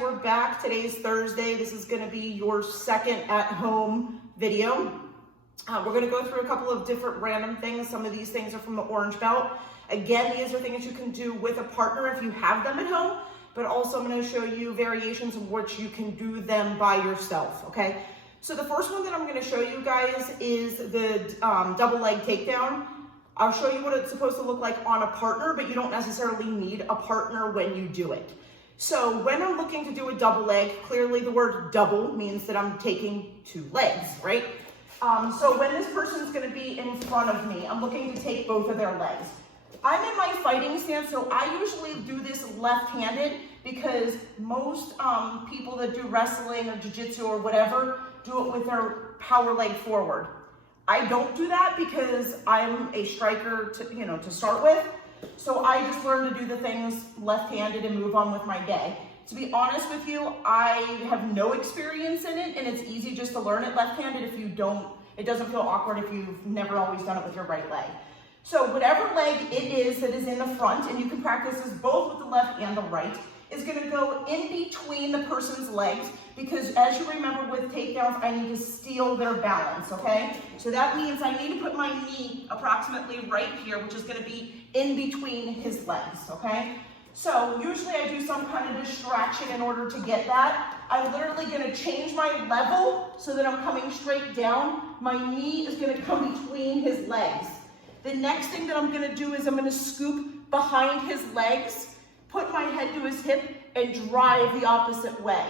we're back. Today's Thursday. This is going to be your second at-home video. We're going to go through a couple of different random things. Some of these things are from the Orange Belt. Again, these are things you can do with a partner if you have them at home, but also I'm going to show you variations of which you can do them by yourself, okay? So the first one that I'm going to show you guys is the double leg takedown. I'll show you what it's supposed to look like on a partner, but you don't necessarily need a partner when you do it. So when I'm looking to do a double leg, clearly the word double means that I'm taking two legs, right? So when this person is going to be in front of me, I'm looking to take both of their legs. I'm in my fighting stance, so I usually do this left-handed because most people that do wrestling or jiu-jitsu or whatever do it with their power leg forward. I don't do that because I'm a striker to start with. So I just learned to do the things left-handed and move on with my day. To be honest with you, I have no experience in it, and it's easy just to learn it left-handed if you don't, it doesn't feel awkward if you've never always done it with your right leg. So whatever leg it is that is in the front, and you can practice this both with the left and the right, is gonna go in between the person's legs, because as you remember with takedowns, I need to steal their balance, okay? So that means I need to put my knee approximately right here, which is gonna be in between his legs, okay? So usually I do some kind of distraction in order to get that. I'm literally gonna change my level so that I'm coming straight down. My knee is gonna come between his legs. The next thing that I'm gonna do is I'm gonna scoop behind his legs, put my head to his hip, and drive the opposite way.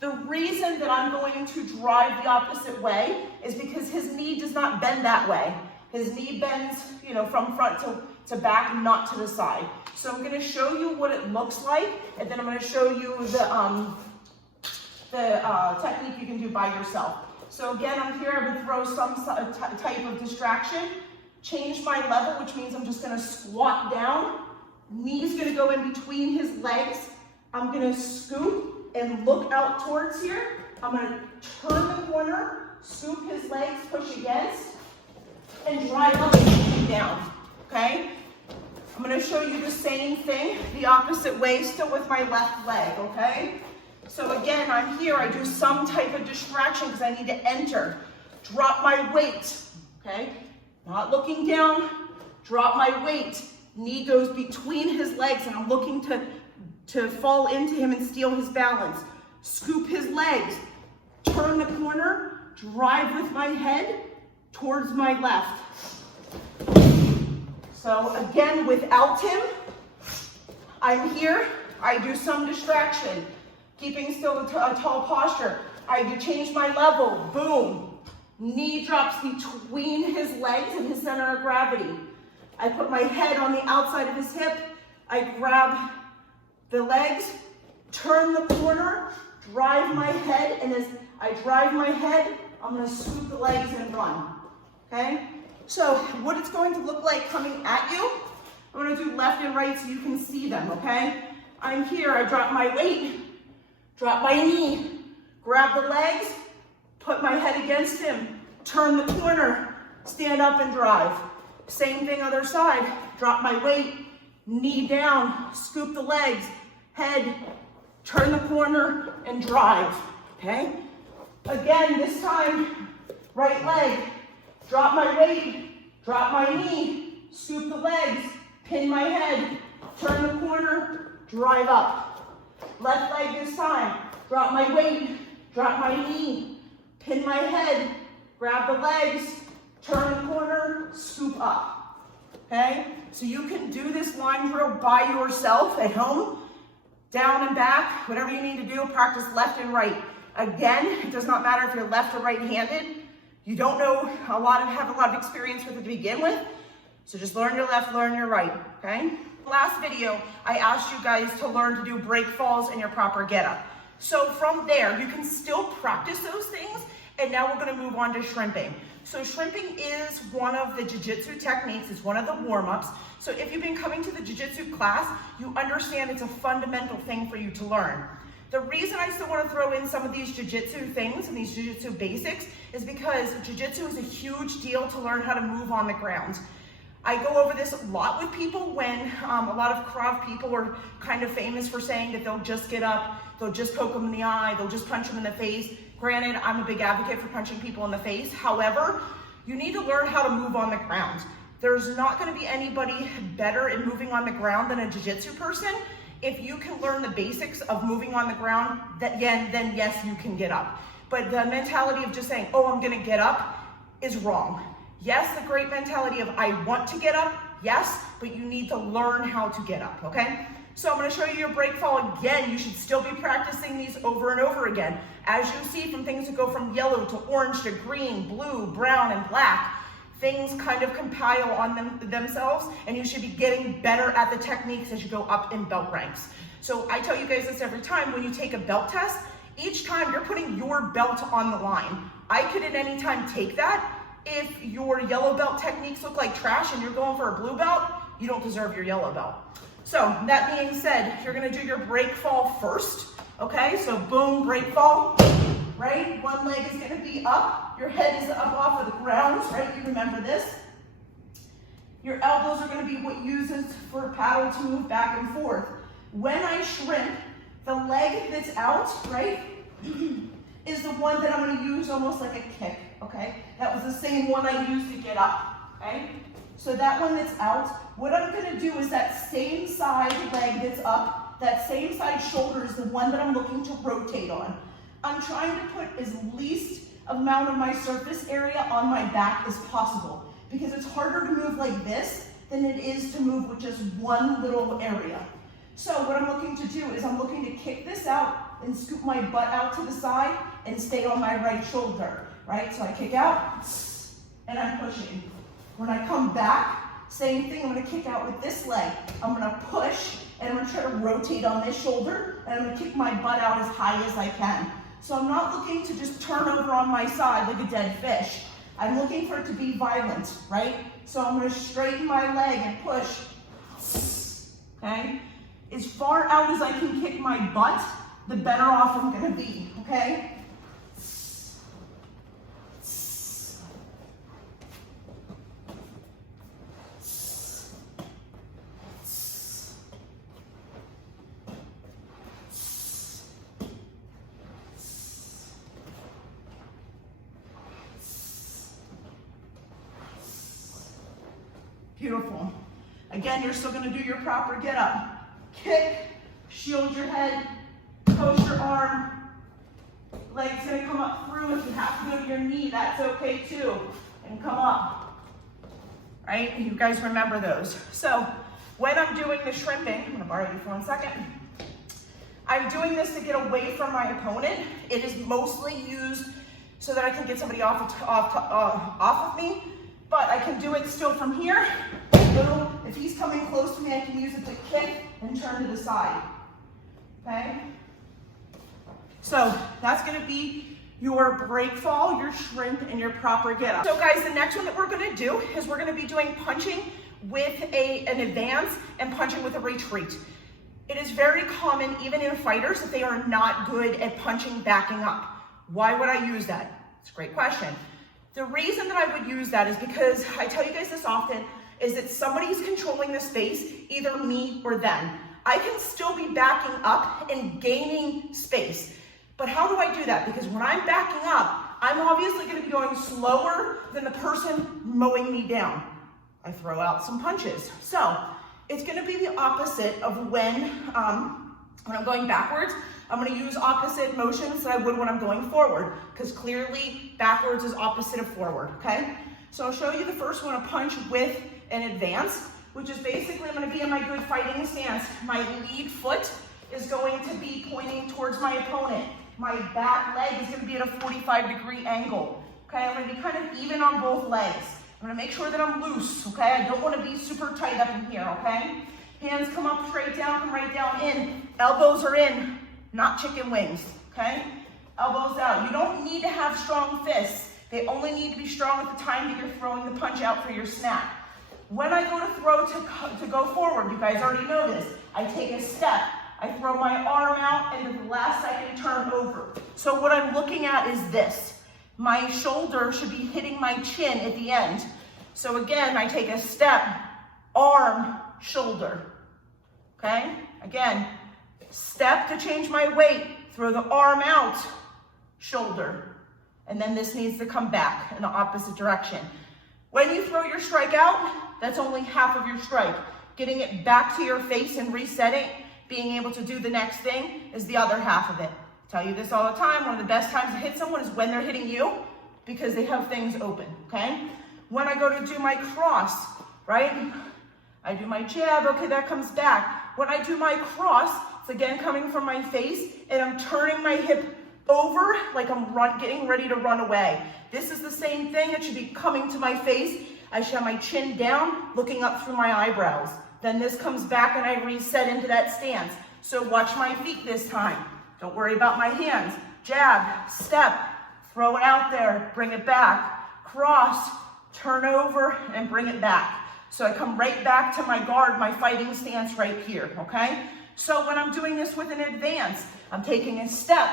The reason that I'm going to drive the opposite way is because his knee does not bend that way. His knee bends, from front to back, not to the side. So I'm gonna show you what it looks like, and then I'm gonna show you the technique you can do by yourself. So again, I'm here, I'm gonna throw some type of distraction, change my level, which means I'm just gonna squat down. Knee's gonna go in between his legs. I'm gonna scoop and look out towards here. I'm gonna turn the corner, scoop his legs, push against, and drive up and down, okay? I'm gonna show you the same thing, the opposite way, still with my left leg, okay? So again, I'm here, I do some type of distraction because I need to enter. Drop my weight, okay? Not looking down, drop my weight. Knee goes between his legs, and I'm looking to fall into him and steal his balance. Scoop his legs, turn the corner, drive with my head towards my left. So again, without him, I'm here, I do some distraction, keeping still a tall posture. I do change my level, boom. Knee drops between his legs and his center of gravity. I put my head on the outside of his hip. I grab the legs, turn the corner, drive my head, and as I drive my head, I'm gonna scoop the legs and run, okay? So what it's going to look like coming at you, I'm gonna do left and right so you can see them, okay? I'm here, I drop my weight, drop my knee, grab the legs, put my head against him, turn the corner, stand up and drive. Same thing other side, drop my weight, knee down, scoop the legs, head, turn the corner, and drive, okay? Again, this time, right leg, drop my weight, drop my knee, scoop the legs, pin my head, turn the corner, drive up. Left leg this time, drop my weight, drop my knee, pin my head, grab the legs, turn the corner, scoop up, okay? So you can do this line drill by yourself at home, down and back, whatever you need to do, practice left and right. Again, it does not matter if you're left or right-handed. You don't have a lot of experience with it to begin with, so just learn your left, learn your right, okay? Last video, I asked you guys to learn to do break falls and your proper get-up. So from there, you can still practice those things, and now we're gonna move on to shrimping. So shrimping is one of the jiu-jitsu techniques, it's one of the warm-ups. So if you've been coming to the jiu-jitsu class, you understand it's a fundamental thing for you to learn. The reason I still want to throw in some of these jiu-jitsu things and these jiu-jitsu basics is because jiu-jitsu is a huge deal to learn how to move on the ground. I go over this a lot with people when a lot of Krav people are kind of famous for saying that they'll just get up, they'll just poke them in the eye, they'll just punch them in the face. Granted, I'm a big advocate for punching people in the face. However, you need to learn how to move on the ground. There's not going to be anybody better at moving on the ground than a jiu-jitsu person. If you can learn the basics of moving on the ground, then yes, you can get up. But the mentality of just saying, oh, I'm going to get up is wrong. Yes, the great mentality of I want to get up, yes, but you need to learn how to get up, okay? So I'm going to show you your break fall again. You should still be practicing these over and over again. As you see, from things that go from yellow to orange to green, blue, brown, and black, things kind of compile on themselves, and you should be getting better at the techniques as you go up in belt ranks. So I tell you guys this every time when you take a belt test, each time you're putting your belt on the line. I could at any time take that. If your yellow belt techniques look like trash and you're going for a blue belt, you don't deserve your yellow belt. So that being said, you're gonna do your break fall first, okay? So boom, break fall, right? One leg is gonna be up, your head is up off of the ground, right? You remember this. Your elbows are gonna be what uses for a paddle to move back and forth. When I shrimp, the leg that's out, right, is the one that I'm gonna use almost like a kick, okay? That was the same one I used to get up, okay? So that one that's out, what I'm gonna do is that same side leg that's up, that same side shoulder is the one that I'm looking to rotate on. I'm trying to put as least amount of my surface area on my back as possible because it's harder to move like this than it is to move with just one little area. So what I'm looking to do is I'm looking to kick this out and scoop my butt out to the side and stay on my right shoulder, right? So I kick out and I'm pushing. When I come back, same thing, I'm gonna kick out with this leg. I'm gonna push and I'm gonna try to rotate on this shoulder and I'm gonna kick my butt out as high as I can. So I'm not looking to just turn over on my side like a dead fish. I'm looking for it to be violent, right? So I'm gonna straighten my leg and push, okay? As far out as I can kick my butt, the better off I'm gonna be, okay? Beautiful. Again, you're still gonna do your proper get up. Kick, shield your head, post your arm. Leg's gonna come up through. If you have to go to your knee, that's okay too. And come up, right? You guys remember those. So when I'm doing the shrimping, I'm gonna borrow you for 1 second. I'm doing this to get away from my opponent. It is mostly used so that I can get somebody off of me, but I can do it still from here. If he's coming close to me, I can use it to kick and turn to the side, okay? So that's gonna be your break fall, your shrimp, and your proper get up. So guys, the next one that we're gonna do is we're gonna be doing punching with an advance and punching with a retreat. It is very common, even in fighters, that they are not good at punching backing up. Why would I use that? It's a great question. The reason that I would use that is because, I tell you guys this often, is that somebody's controlling the space, either me or them. I can still be backing up and gaining space. But how do I do that? Because when I'm backing up, I'm obviously gonna be going slower than the person mowing me down. I throw out some punches. So it's gonna be the opposite of when I'm going backwards. I'm gonna use opposite motions that I would when I'm going forward, because clearly backwards is opposite of forward, okay? So I'll show you the first one, a punch with an advance, which is basically I'm gonna be in my good fighting stance. My lead foot is going to be pointing towards my opponent. My back leg is gonna be at a 45-degree angle, okay? I'm gonna be kind of even on both legs. I'm gonna make sure that I'm loose, okay? I don't wanna be super tight up in here, okay? Hands come up straight down, come right down in. Elbows are in, not chicken wings, okay? Elbows out. You don't need to have strong fists. They only need to be strong at the time that you're throwing the punch out for your snap. When I go to throw to go forward, you guys already know this, I take a step, I throw my arm out, and at the last second turn over. So what I'm looking at is this. My shoulder should be hitting my chin at the end. So again, I take a step, arm, shoulder, okay? Again, step to change my weight, throw the arm out, shoulder. And then this needs to come back in the opposite direction. When you throw your strike out, that's only half of your strike. Getting it back to your face and resetting, being able to do the next thing is the other half of it. I tell you this all the time, one of the best times to hit someone is when they're hitting you because they have things open, okay? When I go to do my cross, right? I do my jab, okay, that comes back. When I do my cross, it's again coming from my face and I'm turning my hip over like I'm getting ready to run away. This is the same thing. It should be coming to my face. I should have my chin down, looking up through my eyebrows. Then this comes back and I reset into that stance. So watch my feet this time. Don't worry about my hands. Jab, step, throw it out there, bring it back. Cross, turn over and bring it back. So I come right back to my guard, my fighting stance right here, okay? So when I'm doing this with an advance, I'm taking a step,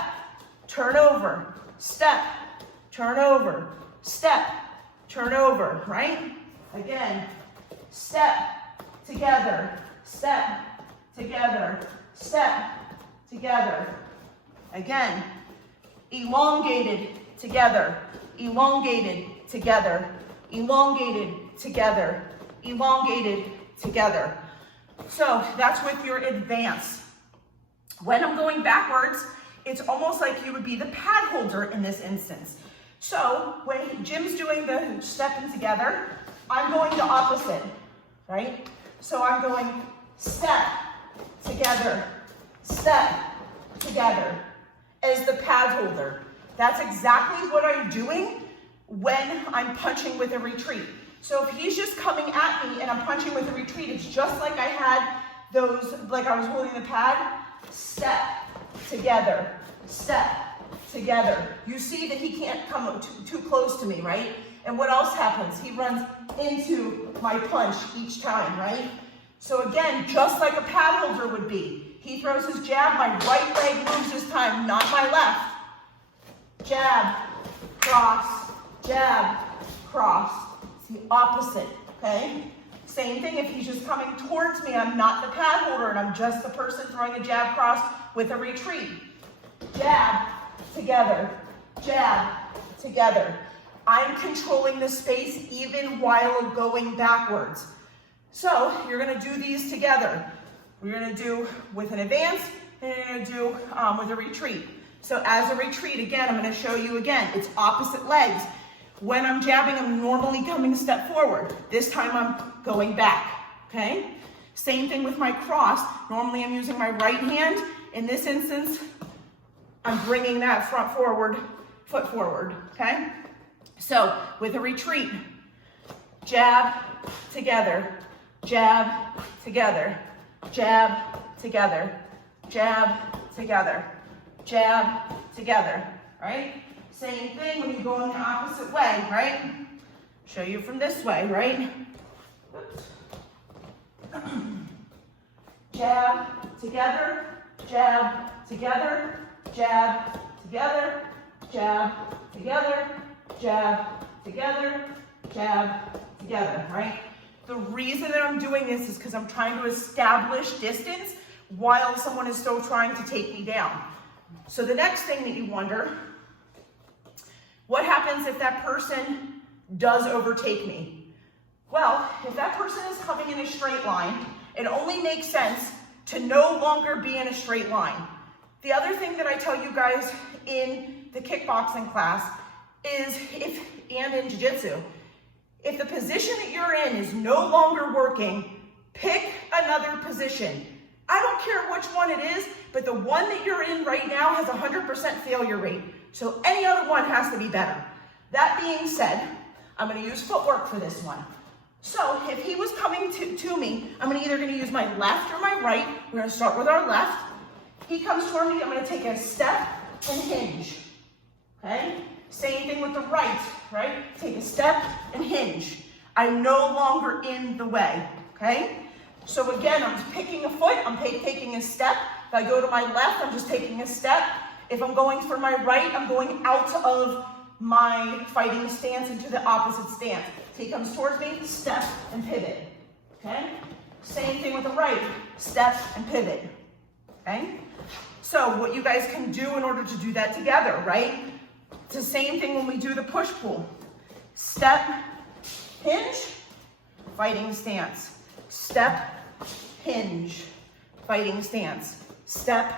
turn over, step, turn over, step, turn over, right? Again, step, together, step, together, step, together. Again, elongated, together, elongated, together, elongated, together, elongated, together. So that's with your advance. When I'm going backwards, it's almost like you would be the pad holder in this instance. So when Jim's doing the stepping together, I'm going the opposite, right? So I'm going step, together, step, together as the pad holder. That's exactly what I'm doing when I'm punching with a retreat. So if he's just coming at me and I'm punching with a retreat, it's just like I had those, like I was holding the pad, step, together, step, together. You see that he can't come too close to me, right? And what else happens? He runs into my punch each time, right? So again, just like a pad holder would be, he throws his jab, my right leg moves this time, not my left. Jab, cross, jab, cross. It's the opposite, okay? Same thing, if he's just coming towards me, I'm not the pad holder and I'm just the person throwing a jab cross with a retreat. Jab, together, jab, together. I'm controlling the space even while going backwards. So you're gonna do these together. We're gonna do with an advance and you're gonna do with a retreat. So as a retreat, again, I'm gonna show you again, it's opposite legs. When I'm jabbing, I'm normally coming a step forward. This time I'm going back, okay? Same thing with my cross. Normally I'm using my right hand. In this instance, I'm bringing that front forward, foot forward, okay? So with a retreat, jab, together, jab, together, jab, together, jab, together, jab, together, right? Same thing when you go in the opposite way, right? Show you from this way, right? Jab, together, jab, together, jab, together, jab, together, jab, together, jab, together, right? The reason that I'm doing this is because I'm trying to establish distance while someone is still trying to take me down. So the next thing that you wonder, what happens if that person does overtake me? Well, if that person is coming in a straight line, it only makes sense to no longer be in a straight line. The other thing that I tell you guys in the kickboxing class is, and in jiu-jitsu, if the position that you're in is no longer working, pick another position. I don't care which one it is, but the one that you're in right now has a 100% failure rate. So any other one has to be better. That being said, I'm gonna use footwork for this one. So if he was coming to me, I'm either gonna use my left or my right. We're gonna start with our left. He comes toward me, I'm gonna take a step and hinge, okay? Same thing with the right? Take a step and hinge. I'm no longer in the way, okay? So again, I'm picking a foot, I'm taking a step. If I go to my left, I'm just taking a step. If I'm going for my right, I'm going out of my fighting stance into the opposite stance. He comes towards me, step and pivot, okay? Same thing with the right, step and pivot, okay? So what you guys can do in order to do that together, right? It's the same thing when we do the push-pull. Step, hinge, fighting stance. Step, hinge, fighting stance. Step,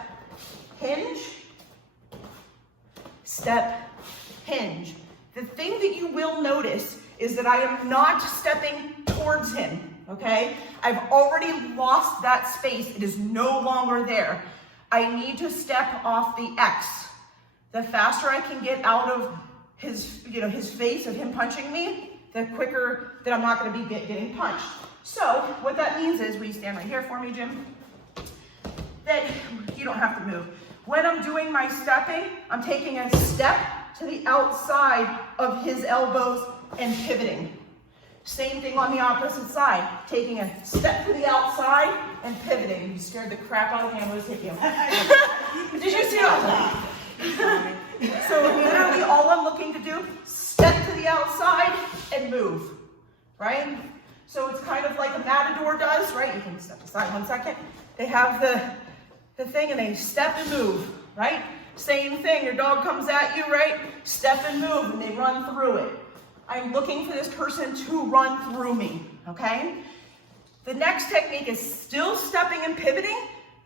hinge, step, hinge. The thing that you will notice is that I am not stepping towards him, okay? I've already lost that space. It is no longer there. I need to step off the X. The faster I can get out of his, his face of him punching me, the quicker that I'm not gonna be getting punched. So what that means is, will you stand right here for me, Jim? That you don't have to move. When I'm doing my stepping, I'm taking a step to the outside of his elbows and pivoting. Same thing on the opposite side, taking a step to the outside and pivoting. You scared the crap out of me, I'm gonna hit you. Did you see that? So literally all I'm looking to do, step to the outside and move, right? So it's kind of like a matador does, right? You can step aside 1 second. They have the thing and they step and move, right? Same thing, your dog comes at you, right? Step and move and they run through it. I'm looking for this person to run through me, okay? The next technique is still stepping and pivoting,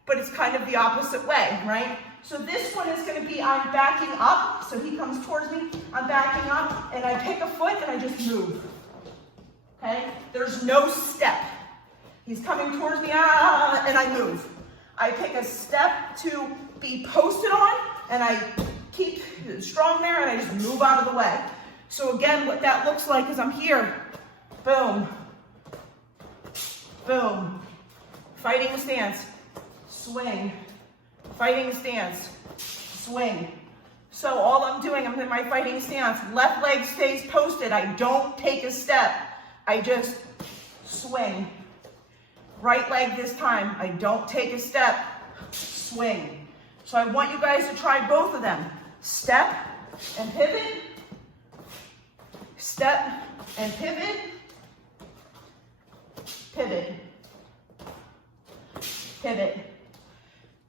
but it's kind of the opposite way, right? So this one is gonna be, I'm backing up, so he comes towards me, I'm backing up, and I pick a foot and I just move, okay? There's no step. He's coming towards me, and I move. I pick a step to be posted on, and I keep strong there, and I just move out of the way. So again, what that looks like is I'm here, boom, boom, fighting stance, swing, fighting stance, swing. So all I'm doing, I'm in my fighting stance, left leg stays posted, I don't take a step, I just swing. Right leg this time, I don't take a step, swing. So I want you guys to try both of them. Step and pivot, step and pivot, pivot, pivot.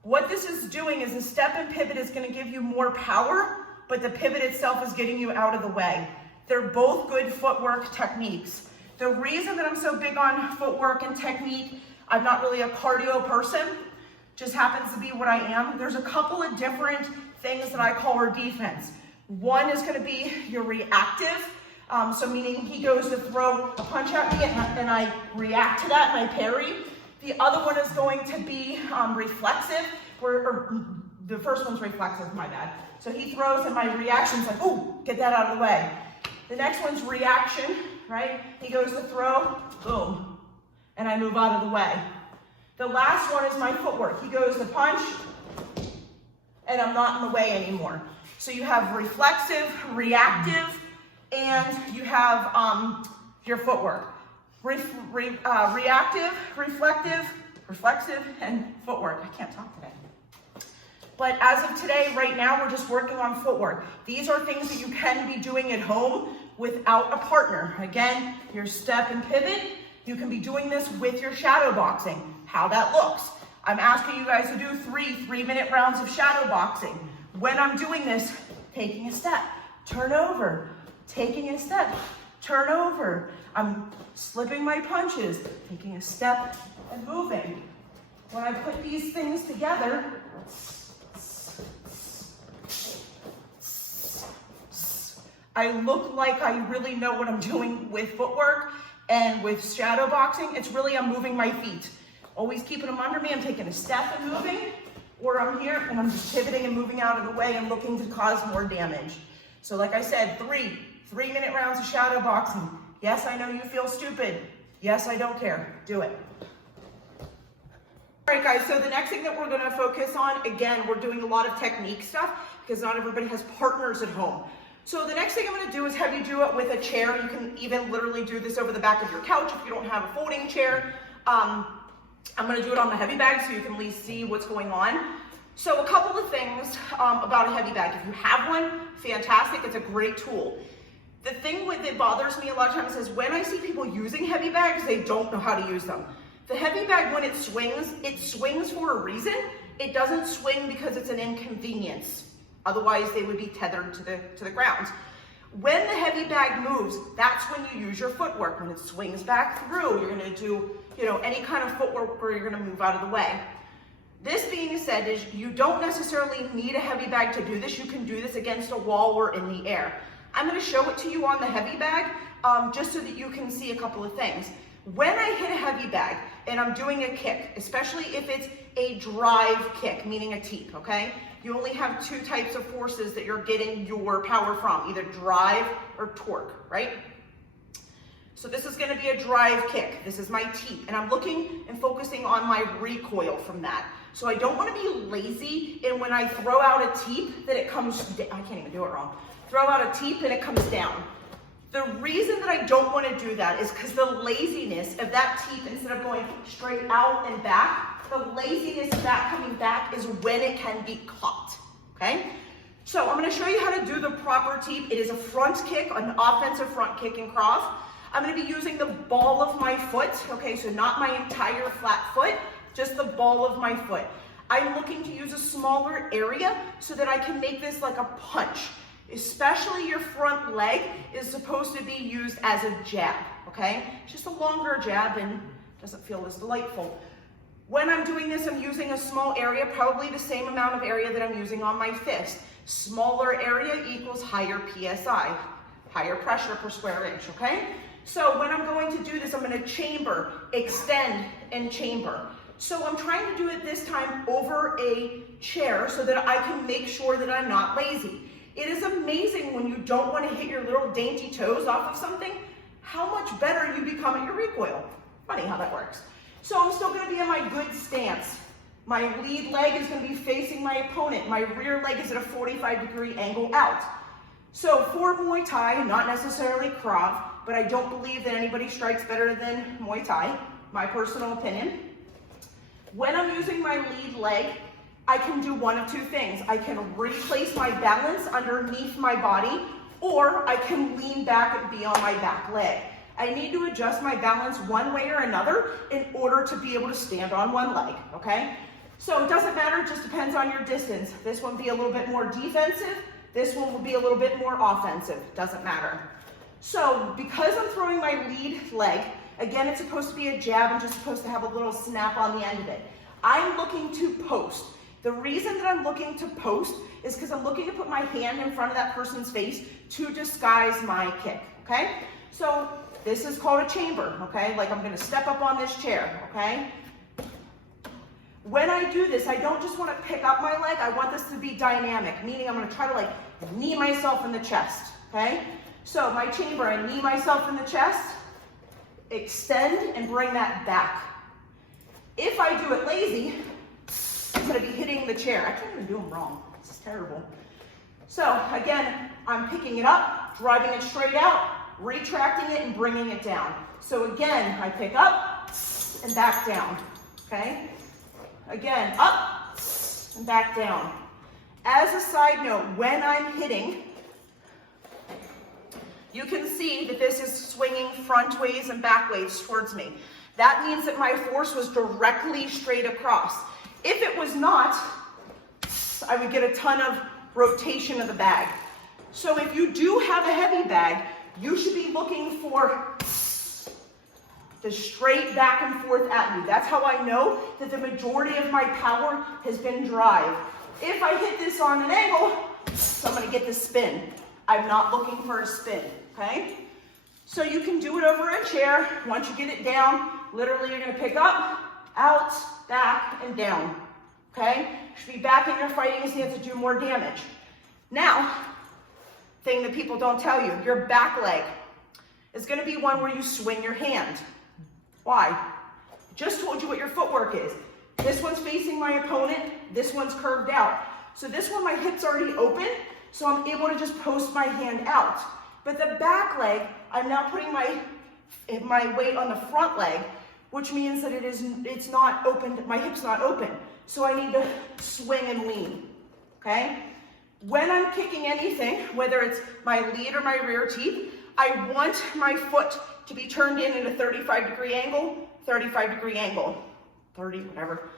What this is doing is a step and pivot is going to give you more power, but the pivot itself is getting you out of the way. They're both good footwork techniques. The reason that I'm so big on footwork and technique, I'm not really a cardio person, just happens to be what I am. There's a couple of different things that I call our defense. One is going to be your reactive, so meaning he goes to throw a punch at me and I react to that and I parry. The other one is going to be reflexive, or the first one's reflexive, my bad. So he throws and my reaction's like, ooh, get that out of the way. The next one's reaction, right? He goes to throw, boom, and I move out of the way. The last one is my footwork. He goes to punch, and I'm not in the way anymore. So you have reflexive, reactive, and you have your footwork. Reactive, reflexive, and footwork. I can't talk today. But as of today, right now, we're just working on footwork. These are things that you can be doing at home without a partner. Again, your step and pivot, you can be doing this with your shadow boxing. How that looks. I'm asking you guys to do 3-minute rounds of shadow boxing. When I'm doing this, taking a step, turn over, taking a step, turn over. I'm slipping my punches, taking a step and moving. When I put these things together, I look like I really know what I'm doing with footwork and with shadow boxing. It's really, I'm moving my feet. Always keeping them under me. I'm taking a step and moving, or I'm here and I'm just pivoting and moving out of the way and looking to cause more damage. So like I said, 3-minute rounds of shadow boxing. Yes, I know you feel stupid. Yes, I don't care. Do it. All right, guys, so the next thing that we're gonna focus on, again, we're doing a lot of technique stuff because not everybody has partners at home. So the next thing I'm gonna do is have you do it with a chair. You can even literally do this over the back of your couch if you don't have a folding chair. I'm gonna do it on the heavy bag so you can at least see what's going on. So a couple of things about a heavy bag. If you have one, fantastic, it's a great tool. The thing that bothers me a lot of times is when I see people using heavy bags, they don't know how to use them. The heavy bag, when it swings for a reason. It doesn't swing because it's an inconvenience. Otherwise, they would be tethered to the ground. When the heavy bag moves, that's when you use your footwork. When it swings back through, you're gonna do, any kind of footwork where you're gonna move out of the way. This being said, is you don't necessarily need a heavy bag to do this. You can do this against a wall or in the air. I'm gonna show it to you on the heavy bag, just so that you can see a couple of things. When I hit a heavy bag and I'm doing a kick, especially if it's a drive kick, meaning a teep, okay? You only have two types of forces that you're getting your power from, either drive or torque, right? So this is gonna be a drive kick. This is my teep, and I'm looking and focusing on my recoil from that. So I don't wanna be lazy, and when I throw out a teep, that it comes, I can't even do it wrong. Throw out a teep and it comes down. The reason that I don't want to do that is because the laziness of that teep, instead of going straight out and back, the laziness of that coming back is when it can be caught, okay? So I'm going to show you how to do the proper teep. It is a front kick, an offensive front kick in Croft. I'm going to be using the ball of my foot, okay, so not my entire flat foot, just the ball of my foot. I'm looking to use a smaller area so that I can make this like a punch. Especially your front leg is supposed to be used as a jab, okay? Just a longer jab and doesn't feel as delightful. When I'm doing this, I'm using a small area, probably the same amount of area that I'm using on my fist. Smaller area equals higher PSI, higher pressure per square inch, okay? So when I'm going to do this, I'm gonna chamber, extend, and chamber. So I'm trying to do it this time over a chair so that I can make sure that I'm not lazy. It is amazing when you don't want to hit your little dainty toes off of something, how much better you become at your recoil. Funny how that works. So I'm still going to be in my good stance. My lead leg is going to be facing my opponent. My rear leg is at a 45-degree angle out. So for Muay Thai, not necessarily Krav, but I don't believe that anybody strikes better than Muay Thai, my personal opinion. When I'm using my lead leg, I can do one of two things. I can replace my balance underneath my body, or I can lean back and be on my back leg. I need to adjust my balance one way or another in order to be able to stand on one leg, okay? So it doesn't matter, it just depends on your distance. This one will be a little bit more defensive, this one will be a little bit more offensive, doesn't matter. So because I'm throwing my lead leg, again, it's supposed to be a jab and just supposed to have a little snap on the end of it. I'm looking to post. The reason that I'm looking to post is because I'm looking to put my hand in front of that person's face to disguise my kick, okay? So this is called a chamber, okay? Like I'm gonna step up on this chair, okay? When I do this, I don't just wanna pick up my leg, I want this to be dynamic, meaning I'm gonna try to like knee myself in the chest, okay? So my chamber, I knee myself in the chest, extend and bring that back. If I do it lazy, I'm gonna be hitting the chair. I can't even do them wrong. This is terrible. So again, I'm picking it up, driving it straight out, retracting it and bringing it down. So again, I pick up and back down, okay? Again, up and back down. As a side note, when I'm hitting, you can see that this is swinging front ways and back ways towards me. That means that my force was directly straight across. If it was not, I would get a ton of rotation of the bag. So if you do have a heavy bag, you should be looking for the straight back and forth at you. That's how I know that the majority of my power has been drive. If I hit this on an angle, I'm gonna get the spin. I'm not looking for a spin, okay? So you can do it over a chair. Once you get it down, literally you're gonna pick up, out, back, and down, okay? You should be backing your fighting stance to do more damage. Now, thing that people don't tell you, your back leg is gonna be one where you swing your hand. Why? Just told you what your footwork is. This one's facing my opponent, this one's curved out. So this one, my hip's already open, so I'm able to just post my hand out. But the back leg, I'm now putting my weight on the front leg, which means that it's not open, my hip's not open. So I need to swing and lean, okay? When I'm kicking anything, whether it's my lead or my rear teeth, I want my foot to be turned in a 35-degree angle, 35-degree angle, 30, whatever.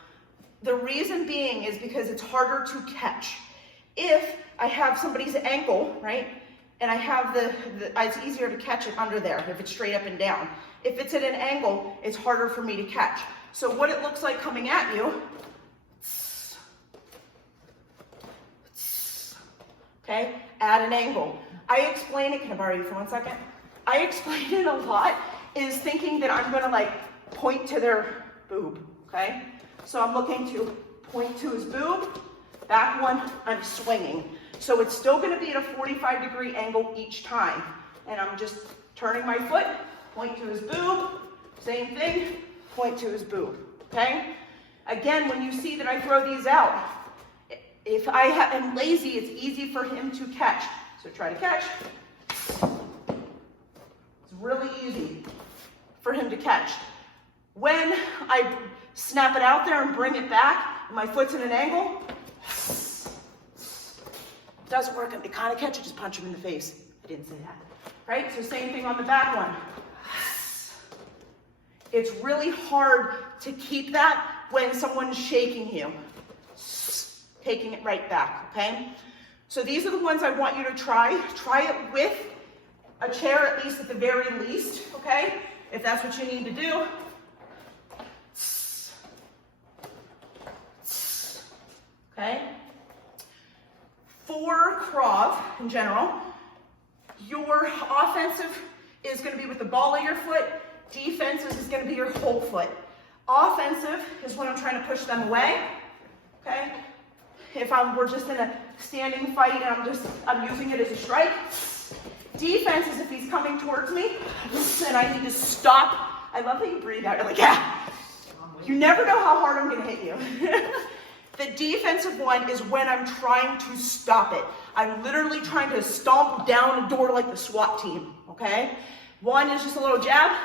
The reason being is because it's harder to catch. If I have somebody's ankle, right, and I have it's easier to catch it under there if it's straight up and down. If it's at an angle, it's harder for me to catch. So what it looks like coming at you, okay, at an angle. I explain it, can I borrow you for 1 second? I explain it a lot, is thinking that I'm gonna like point to their boob, okay? So I'm looking to point to his boob, back one, I'm swinging. So it's still gonna be at a 45-degree angle each time. And I'm just turning my foot, point to his boob, same thing, point to his boob, okay? Again, when you see that I throw these out, if I am lazy, it's easy for him to catch. So try to catch. It's really easy for him to catch. When I snap it out there and bring it back, and my foot's in an angle, it doesn't work. They kind of catch it, just punch him in the face. I didn't say that, right? So same thing on the back one. It's really hard to keep that when someone's shaking you. Taking it right back, okay? So these are the ones I want you to try. Try it with a chair, at least at the very least, okay? If that's what you need to do. Okay? For Krav, in general, your offensive is gonna be with the ball of your foot. Defensive is gonna be your whole foot. Offensive is when I'm trying to push them away, okay? If we're just in a standing fight and I'm using it as a strike. Defense is if he's coming towards me and I need to stop. I love that you breathe out. You're like, yeah. You never know how hard I'm gonna hit you. The defensive one is when I'm trying to stop it. I'm literally trying to stomp down a door like the SWAT team, okay? One is just a little jab,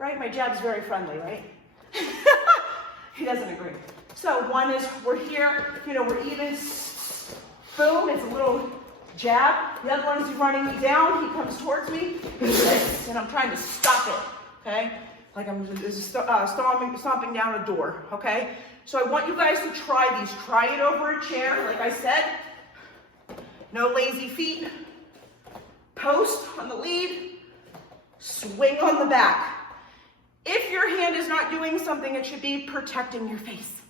right? My jab's very friendly, right? He doesn't agree. So one is, we're here, we're even, boom, it's a little jab. The other one is he's running me down, he comes towards me, and I'm trying to stop it, okay? Like I'm stomping down a door, okay? So I want you guys to try these. Try it over a chair, like I said. No lazy feet. Post on the lead, swing on the back. If your hand is not doing something, it should be protecting your face.